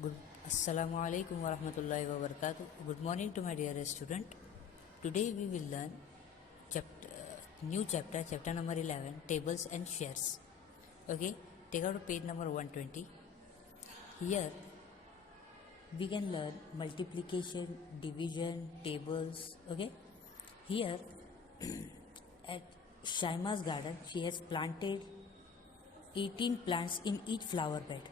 Good Assalamu alaikum wa rahmatullahi wa barakatuh. Good morning to my dear student. Today we will learn new chapter number 11, tables and shares. Okay, take out page number 120. Here we can learn multiplication, division, tables. Okay, here at Shaima's garden she has planted 18 plants in each flower bed.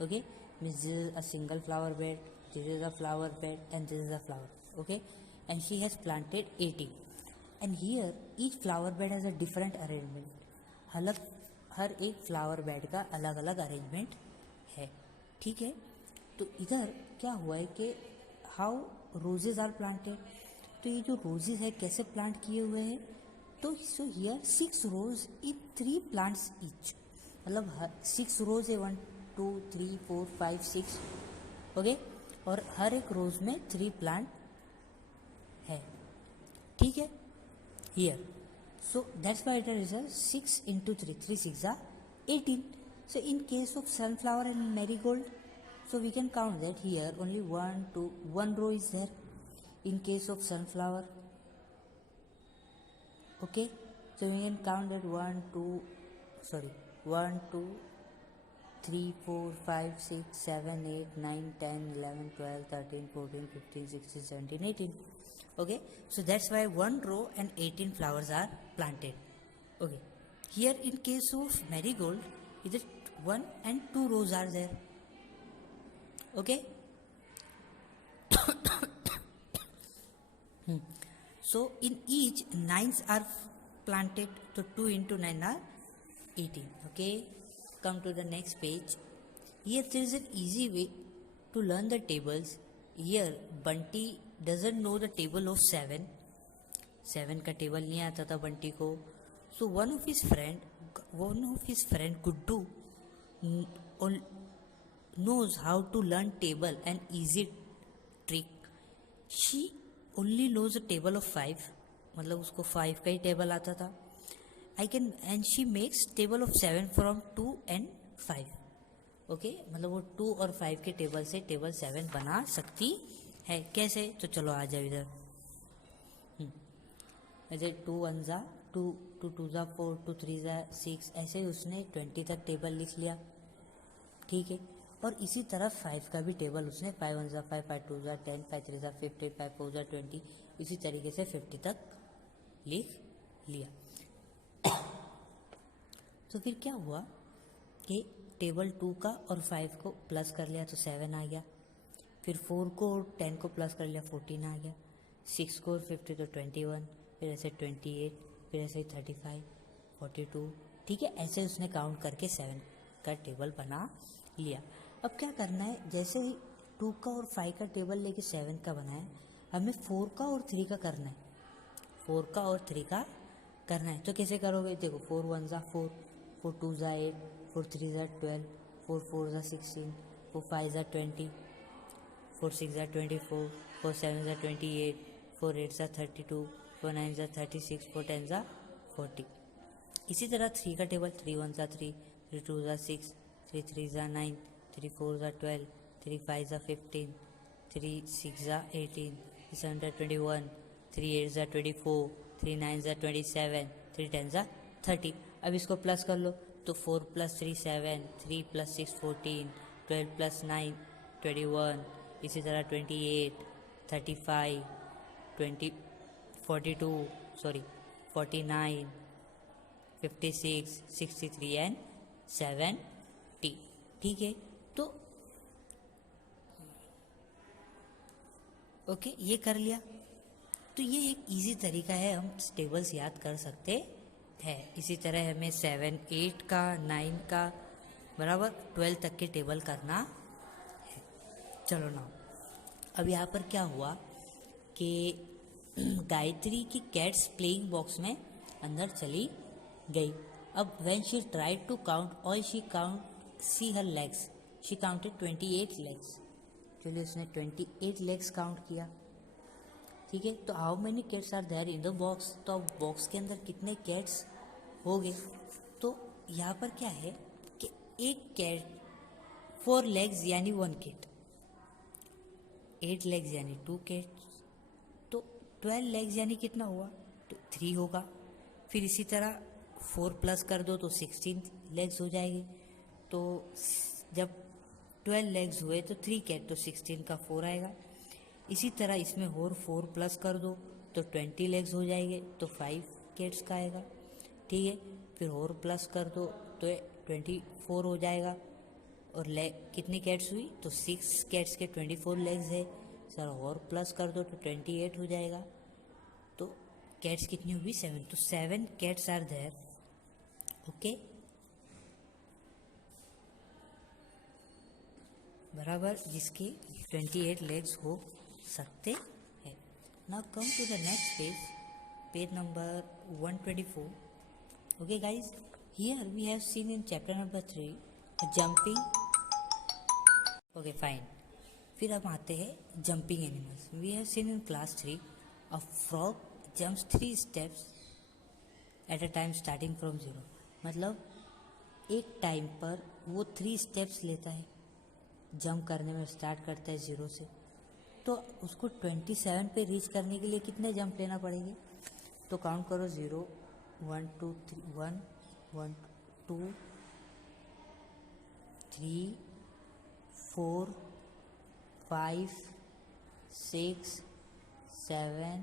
Okay, means this is a single flower bed, this is a flower bed, and this is a flower. Okay, and she has planted 18. And here each flower bed has a different arrangement. अलग हर एक flower bed का अलग अलग arrangement है. ठीक है, तो इधर क्या हुआ है कि हाउ रोजेज आर प्लांटेड. तो ये जो रोजेज है कैसे प्लांट किए हुए हैं, तो so here 6 rows in 3 plants each. मतलब 6 रोज है, 1 2 3 4 5 6. ओके, और हर एक रोज में 3 प्लांट है. ठीक है, here so that's why it is a 6 into 3, 3 6 are 18. So in case of sunflower and marigold, so we can count that here only 1 row is there in case of sunflower. Okay, so we can count that 1 2 3 4 5 6 7 8 9 10 11 12 13 14 15 16 17 18. Okay, so that's why 1 row and 18 flowers are planted. Okay, here in case of marigold, either 1 and 2 rows are there. Okay, so in each 9s are planted, so 2 into 9 are 18. Okay, come to the next page. Here there is an easy way to learn the tables. Here Bunty doesn't know the table of 7 का table नहीं आता था बंटी को. So one of his friend could do knows how to learn table and easy trick. She only knows the table of 5, मतलब उसको 5 का ही table आता था. And she makes table of 7 from 2 and 5. Okay, मतलब वो 2 और 5 के टेबल से टेबल 7 बना सकती है. कैसे, तो चलो आ जाओ इधर. ऐसे 2 1 जा 2, 2 2 जा 4, 2 3 जा 6, ऐसे उसने 20 तक टेबल लिख लिया. ठीक है, और इसी तरह 5 का भी टेबल उसने 5 1 जा 5, 5 2 जा 10, 5 3 जा 15, 5 4 जा 20, इसी तरीके से 50 तक लिख लिया. तो फिर क्या हुआ कि टेबल 2 का और 5 को प्लस कर लिया तो 7 आ गया. फिर 4 को और 10 को प्लस कर लिया 14 आ गया. 6 को और 50 तो 21, फिर ऐसे 28, फिर ऐसे 35 42. ठीक है, ऐसे उसने काउंट करके 7 का टेबल बना लिया. अब क्या करना है, जैसे ही 2 का और 5 का टेबल लेके 7 का बनाया, हमें 4 का और 3 का करना है. 4 का और 3 का करना है, तो कैसे करोगे. देखो 4 1 जा 4, 4 2 जा 8, 4 3 जा 12, 4 4 जा 16, 4 5 जा 20, 4 6 जा 24, 4 7 जा 28, 4 8 जा 32, 4 9 जा 36, 4 10 जा 40. इसी तरह 3 का टेबल 3 1 जा 3, 3 2 जा 6, 3 3 जा 9, 3 4 जा 12, 3 5 जा 15, 3 6 जा 18, 3 7 जा 21, 3 8 जा 24, 3 9 जा 27, 3 10 जा 30. अब इसको प्लस कर लो, तो 4 + 3 7, 3 + 6 14, 12 + 9 21, इसी तरह 28 35 49 56 63 एंड 70. ठीक है, तो ओके ये कर लिया. तो ये एक इजी तरीका है, हम टेबल्स याद कर सकते हैं. इसी तरह हमें 7 8 का 9 का बराबर 12 तक के टेबल करना है. चलो ना, अब यहाँ पर क्या हुआ कि गायत्री की कैट्स प्लेइंग बॉक्स में अंदर चली गई. अब when she tried to count all see her legs, she counted 28 legs. चलिए उसने 28 लेग्स काउंट किया. ठीक है, तो how many cats are there in the box. तो अब बॉक्स के अंदर कितने कैट्स हो गए. तो यहाँ पर क्या है कि एक कैट 4 legs यानी 1 cat. 8 लेग्स यानी 2 कैट्स, तो 12 लेग्स यानी कितना हुआ, तो 3 होगा। फिर इसी तरह 4 प्लस कर दो तो 16 लेग्स हो जाएंगे। तो जब 12 लेग्स हुए तो 3 कैट, तो 16 का 4 आएगा। इसी तरह इसमें और 4 प्लस कर दो तो 20 लेग्स हो जाएंगे, तो 5 कैट्स का आएगा। ठीक है, फिर और प्लस कर दो तो 24 हो जाएगा। और लेग कितनी कैट्स हुई, तो 6 कैट्स के 24 लेग्स है सर, और प्लस कर दो तो 28 हो जाएगा। तो कैट्स कितनी हुई, 7, तो 7 कैट्स आर देयर। ओके, बराबर, जिसके 28 लेग्स हो सकते हैं। Now come to the next page, page number 124. Okay guys, here we have seen in chapter number 3 jumping. Okay fine. फिर हम आते हैं jumping animals. We have seen in class 3 a frog jumps 3 steps at a time starting from 0. मतलब एक time पर वो 3 steps लेता है, जंप करने में स्टार्ट करता है 0 से। तो उसको 27 पे रीच करने के लिए कितने जंप लेना पड़ेंगे, तो काउंट करो 0 1 2 3 1 1 2 3 4 5 6 7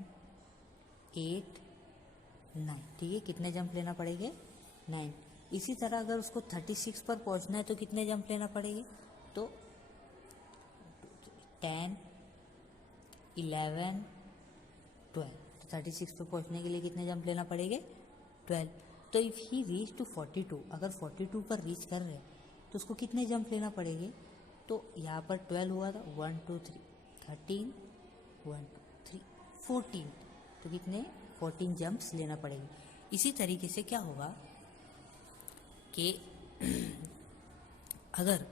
8 9। ठीक है, कितने जंप लेना पड़ेंगे, 9। इसी तरह अगर उसको 36 पर पहुंचना है तो कितने जंप लेना पड़ेंगे, तो 10 11 12। तो 36 पर पहुंचने के लिए कितने जंप लेना पड़ेंगे, 12। तो इफ़ ही रीच टू 42, अगर 42 पर रीच कर रहे हैं तो उसको कितने जंप लेना पड़ेंगे, तो यहाँ पर 12 हुआ था, 1 2 3 13 1 2 3 14। तो कितने, 14 जंप्स लेना पड़ेंगे। इसी तरीके से क्या होगा कि अगर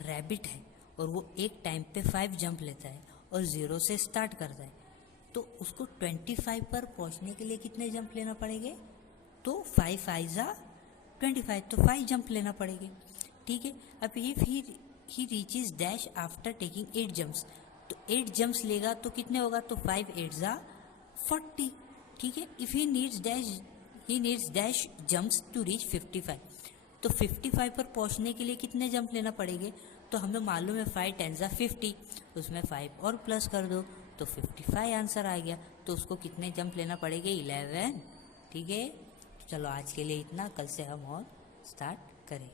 रैबिट है और वो एक टाइम पे 5 जंप लेता है और 0 से स्टार्ट करता है, तो उसको 25 पर पहुंचने के लिए कितने जंप लेना पड़ेंगे, तो 5 5 जा 25, तो 5 जंप लेना पड़ेंगे। ठीक है, अब if he reaches dash after taking 8 jumps, तो 8 जंप्स लेगा तो कितने होगा, तो 5 8 जा 40। ठीक है, if he needs dash jumps to reach 55, तो 55 पर पहुंचने के लिए कितने जंप लेना पड़ेंगे, तो हमें मालूम है 5 10 जा 50, उसमें 5 और प्लस कर दो तो 55 आंसर आ गया। तो उसको कितने जंप लेना पड़ेंगे, 11। ठीक है, चलो आज के लिए इतना, कल से हम और स्टार्ट करें।